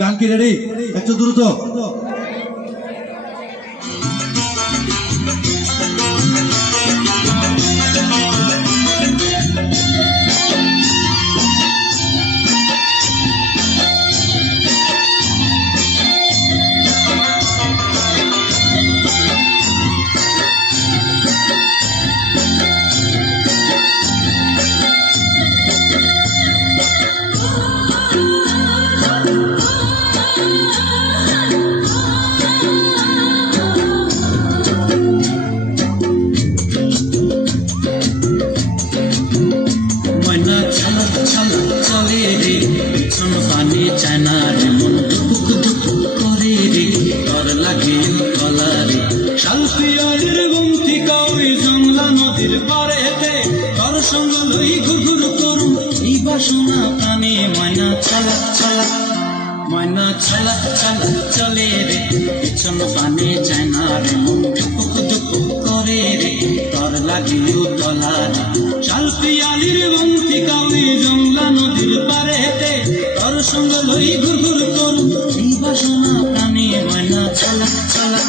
গান কি রেডি? একটু দ্রুত। পানি চায় না রে মন টুকুক টুকুক করে রে তর লাগে তলা রে শালপিয়ালির গুমতি কাউই জংলা নদীর পারেতে তর সঙ্গ লই ঘুরঘুর করুম এই বাসনা প্রাণী ময়না চালা চালা ময়না চালা চালা চলে রে পিছন পানি চায় না রে মন টুকুক টুকুক করে রে তর লাগে তলা রে শালপিয়ালির গুমতি কাউই জংলা নদীর পারেতে তর সঙ্গ লই ঘুরঘুর করুম এই বাসনা প্রাণী ময়না চালা চালা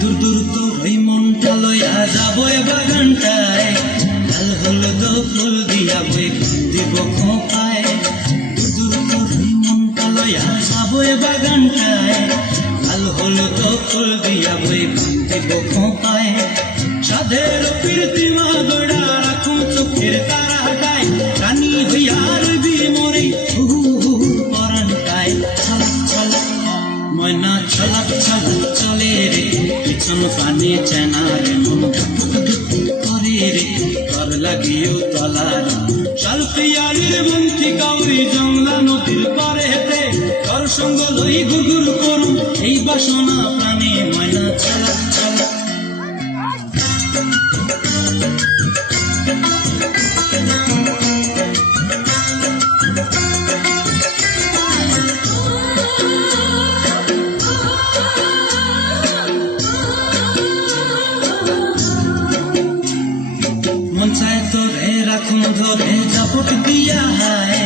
দূর দূর তোর ওই মনটা লইয়া যাবো বাগানটায় লাল হলুদ ফুল দিয়া বই দিব খোপায় দূর দূর তোর ওই মনটা লইয়া যাবো বাগানটায় লাল হলুদ ফুল দিয়া বই দিব খোপায় সাধের প্রীতিমা গোড়া রাখুন চোখের তারাটায় রানী হইয়ার বিমরে হু হু পরানটায় ছলা ছলা ময়না ছলা ছলা চলে রে পিছন পানি চেনা রে মন টুক টুক করে রে তর লাগিও তলা রে শালপিয়ালির বন্তি কাউরি জংলা নদীর পারেতে তর সঙ্গ লই ঘুরঘুর করুম এই বাসনা প্রাণী ময়না ছলা ছলা মন চায় তোরে রাখুন ধরে জাপট দিয়া হায়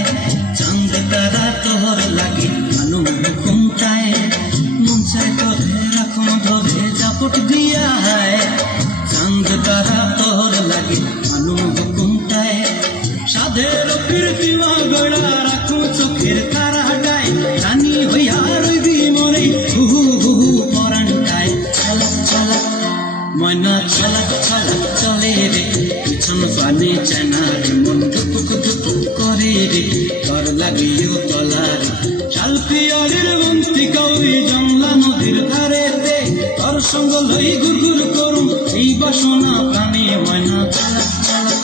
চাঁদ তারা তোর লাগে মানু হুকুমটায় মন চায় তোরে রাখুন ধরে জাপট দিয়া হায় চাঁদ তারা তোর লাগে মানু হুকুমটায় সাধের প্রীতিমা গোড়া রাখুন চোখের তারাটায় রানী হইয়া রইবি মরে হু হু পরানটায় ছলা ছলা ময়না ছলা ছলা চলে রে পিছন পানি চেনা রে মন টুকুক টুকুক করে রে তর লাগিও তলা রে শালপিয়ালির বন্তি কাউরি জংলা নদীর ধারেতে তর সঙ্গ লই ঘুরঘুর করুম এই বাসনা প্রাণী ময়না ছলা ছলা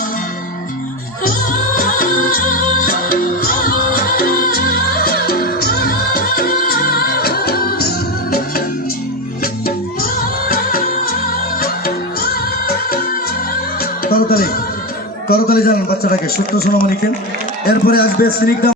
করতালি করতালি জানান বাচ্চাটাকে, সত্য সোনামণিকে। এরপরে আসবে স্নিগ্ধা।